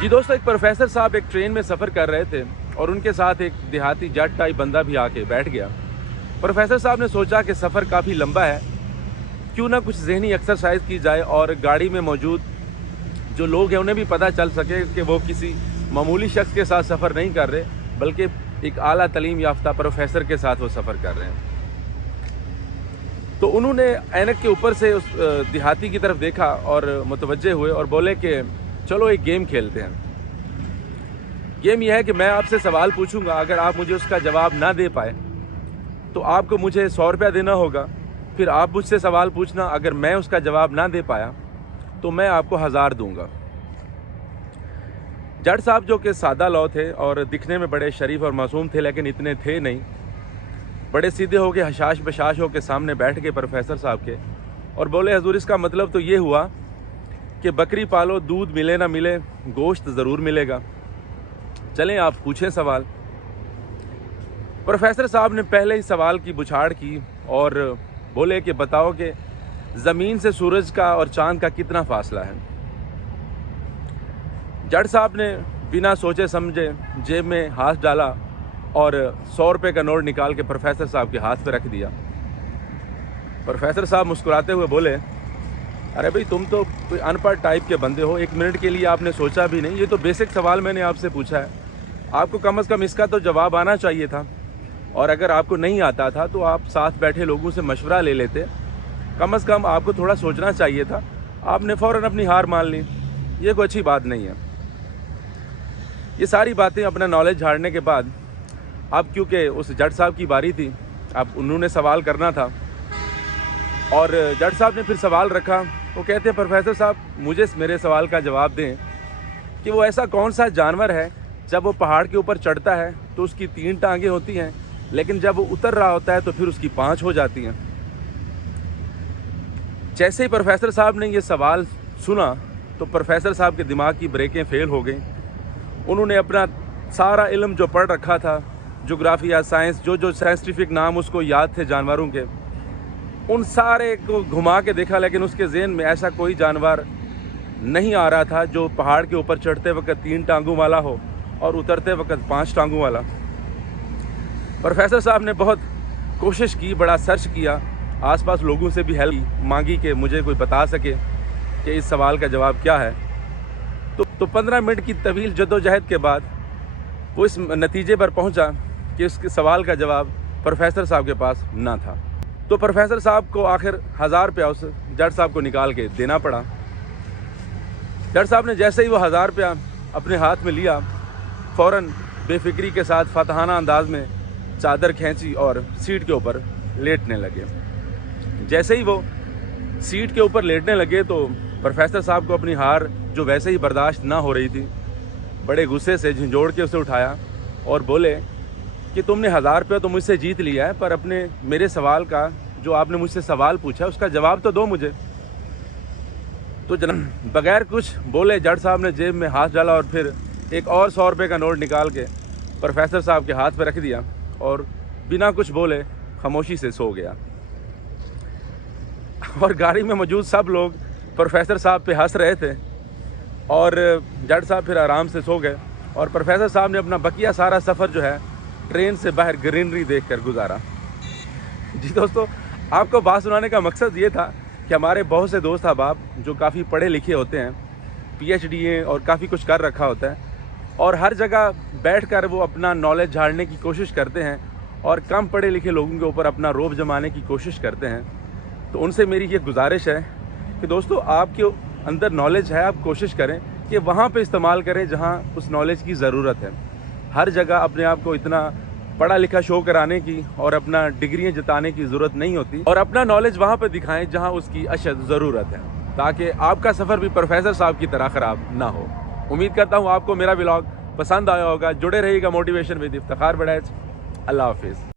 جی دوستو، ایک پروفیسر صاحب ایک ٹرین میں سفر کر رہے تھے اور ان کے ساتھ ایک دیہاتی جٹ ٹائپ بندہ بھی آ کے بیٹھ گیا۔ پروفیسر صاحب نے سوچا کہ سفر کافی لمبا ہے، کیوں نہ کچھ ذہنی ایکسرسائز کی جائے اور گاڑی میں موجود جو لوگ ہیں انہیں بھی پتہ چل سکے کہ وہ کسی معمولی شخص کے ساتھ سفر نہیں کر رہے بلکہ ایک اعلیٰ تعلیم یافتہ پروفیسر کے ساتھ وہ سفر کر رہے ہیں۔ تو انہوں نے اینک کے اوپر سے اس دیہاتی کی طرف دیکھا اور متوجہ ہوئے اور بولے کہ چلو ایک گیم کھیلتے ہیں۔ گیم یہ ہے کہ میں آپ سے سوال پوچھوں گا، اگر آپ مجھے اس کا جواب نہ دے پائے تو آپ کو مجھے 100 روپیہ دینا ہوگا، پھر آپ مجھ سے سوال پوچھنا، اگر میں اس کا جواب نہ دے پایا تو میں آپ کو 1000 دوں گا۔ جٹ صاحب جو کہ سادہ لو تھے اور دکھنے میں بڑے شریف اور معصوم تھے لیکن اتنے تھے نہیں، بڑے سیدھے ہو کے حشاش بشاش ہو کے سامنے بیٹھ گئے پروفیسر صاحب کے اور بولے حضور اس کا مطلب تو یہ ہوا کہ بکری پالو، دودھ ملے نہ ملے گوشت ضرور ملے گا، چلیں آپ پوچھیں سوال۔ پروفیسر صاحب نے پہلے ہی سوال کی بچھاڑ کی اور بولے کہ بتاؤ کہ زمین سے سورج کا اور چاند کا کتنا فاصلہ ہے۔ جٹ صاحب نے بنا سوچے سمجھے جیب میں ہاتھ ڈالا اور 100 روپے کا نوٹ نکال کے پروفیسر صاحب کے ہاتھ پہ رکھ دیا۔ پروفیسر صاحب مسکراتے ہوئے بولے، ارے بھائی تم تو کوئی ان پڑھ ٹائپ کے بندے ہو، 1 منٹ کے لیے آپ نے سوچا بھی نہیں، یہ تو بیسک سوال میں نے آپ سے پوچھا ہے، آپ کو کم از کم اس کا تو جواب آنا چاہیے تھا، اور اگر آپ کو نہیں آتا تھا تو آپ ساتھ بیٹھے لوگوں سے مشورہ لے لیتے، کم از کم آپ کو تھوڑا سوچنا چاہیے تھا، آپ نے فوراً اپنی ہار مان لی، یہ کوئی اچھی بات نہیں ہے۔ یہ ساری باتیں اپنا نالج جھاڑنے کے بعد اب کیونکہ اس جٹ صاحب کی باری تھی، اب انہوں نے سوال کرنا تھا اور جٹ صاحب نے پھر سوال رکھا۔ وہ کہتے ہیں پروفیسر صاحب مجھے میرے سوال کا جواب دیں کہ وہ ایسا کون سا جانور ہے جب وہ پہاڑ کے اوپر چڑھتا ہے تو اس کی 3 ٹانگیں ہوتی ہیں لیکن جب وہ اتر رہا ہوتا ہے تو پھر اس کی 5 ہو جاتی ہیں۔ جیسے ہی پروفیسر صاحب نے یہ سوال سنا تو پروفیسر صاحب کے دماغ کی بریکیں فیل ہو گئیں۔ انہوں نے اپنا سارا علم جو پڑھ رکھا تھا، جغرافیہ، سائنس، جو سائنٹیفک نام اس کو یاد تھے جانوروں کے، ان سارے کو گھما کے دیکھا لیکن اس کے ذہن میں ایسا کوئی جانور نہیں آ رہا تھا جو پہاڑ کے اوپر چڑھتے وقت 3 ٹانگوں والا ہو اور اترتے وقت 5 ٹانگوں والا۔ پروفیسر صاحب نے بہت کوشش کی، بڑا سرچ کیا، آس پاس لوگوں سے بھی ہیلپ مانگی کہ مجھے کوئی بتا سکے کہ اس سوال کا جواب کیا ہے۔ تو 15 منٹ کی طویل جدوجہد کے بعد وہ اس نتیجے پر پہنچا کہ اس کے سوال کا جواب پروفیسر صاحب کے پاس نہ تھا۔ تو پروفیسر صاحب کو آخر 1000 روپیہ اس جٹ صاحب کو نکال کے دینا پڑا۔ جٹ صاحب نے جیسے ہی وہ 1000 روپیہ اپنے ہاتھ میں لیا، فوراً بے فکری کے ساتھ فاتحانہ انداز میں چادر کھینچی اور سیٹ کے اوپر لیٹنے لگے۔ جیسے ہی وہ سیٹ کے اوپر لیٹنے لگے تو پروفیسر صاحب کو اپنی ہار جو ویسے ہی برداشت نہ ہو رہی تھی، بڑے غصے سے جھنجھوڑ کے اسے اٹھایا اور بولے کہ تم نے 1000 روپیہ تو مجھ سے جیت لیا ہے، پر اپنے میرے سوال کا جو آپ نے مجھ سے سوال پوچھا اس کا جواب تو دو مجھے۔ تو بغیر کچھ بولے جٹ صاحب نے جیب میں ہاتھ ڈالا اور پھر ایک اور 100 روپے کا نوٹ نکال کے پروفیسر صاحب کے ہاتھ پہ رکھ دیا اور بنا کچھ بولے خاموشی سے سو گیا۔ اور گاڑی میں موجود سب لوگ پروفیسر صاحب پہ ہنس رہے تھے اور جٹ صاحب پھر آرام سے سو گئے اور پروفیسر صاحب نے اپنا بقیہ سارا سفر جو ہے ٹرین سے باہر گرینری دیکھ کر گزارا۔ جی دوستو، آپ کو بات سنانے کا مقصد یہ تھا کہ ہمارے بہت سے دوست احباب جو کافی پڑھے لکھے ہوتے ہیں، PhD ہیں اور کافی کچھ کر رکھا ہوتا ہے، اور ہر جگہ بیٹھ کر وہ اپنا نالج جھاڑنے کی کوشش کرتے ہیں اور کم پڑھے لکھے لوگوں کے اوپر اپنا رعب جمانے کی کوشش کرتے ہیں۔ تو ان سے میری یہ گزارش ہے کہ دوستو آپ کے اندر نالج ہے، آپ کوشش کریں کہ وہاں پہ استعمال کریں جہاں اس نالج کی ضرورت ہے۔ ہر جگہ اپنے آپ کو اتنا پڑھا لکھا شو کرانے کی اور اپنا ڈگریاں جتانے کی ضرورت نہیں ہوتی، اور اپنا نالج وہاں پہ دکھائیں جہاں اس کی اشد ضرورت ہے، تاکہ آپ کا سفر بھی پروفیسر صاحب کی طرح خراب نہ ہو۔ امید کرتا ہوں آپ کو میرا ولاگ پسند آیا ہوگا۔ جڑے رہیے گا موٹیویشن ود افتخار بڑیچ۔ اللہ حافظ۔